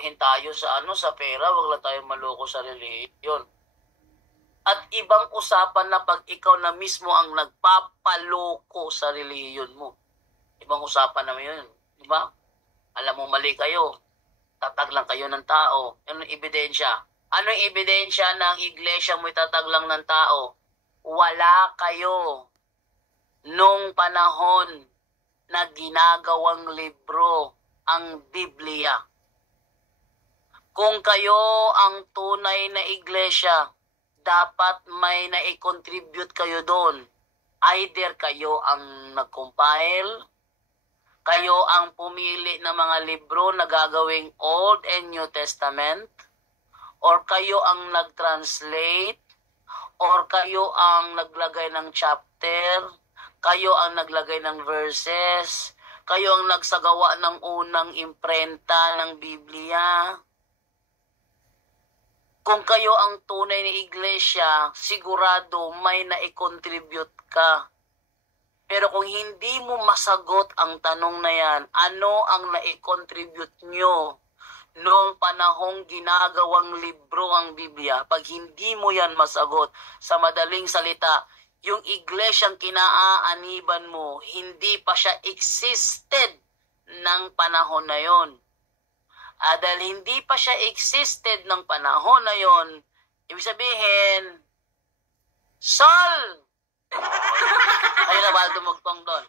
tayo sa sa pera, wag lang tayo maloko sa reliyon. At ibang usapan na pag ikaw na mismo ang nagpapaloko sa reliyon mo. Ibang usapan naman yun, di ba? Alam mo mali kayo, tatag lang kayo ng tao. Anong ebidensya? Anong ebidensya ng iglesia mo itatag lang ng tao? Wala kayo nung panahon na ginagawang libro ang Biblia. Kung kayo ang tunay na iglesia, dapat may na-contribute kayo doon. Either kayo ang nag-compile, kayo ang pumili ng mga libro na gagawing Old and New Testament, or kayo ang nag-translate, or kayo ang naglagay ng chapter, kayo ang naglagay ng verses, kayo ang nagsagawa ng unang imprenta ng Biblia. Kung kayo ang tunay na iglesia, sigurado may na-contribute ka. Pero kung hindi mo masagot ang tanong na yan, ano ang na-contribute nyo noong panahong ginagawang libro ang Biblia? Pag hindi mo yan masagot, sa madaling salita, yung iglesyang kinaaaniban mo, hindi pa siya existed ng panahon na yon. Dahil hindi pa siya existed ng panahon na yon, ibig sabihin, Sol! Kayo na ba dumugtong doon?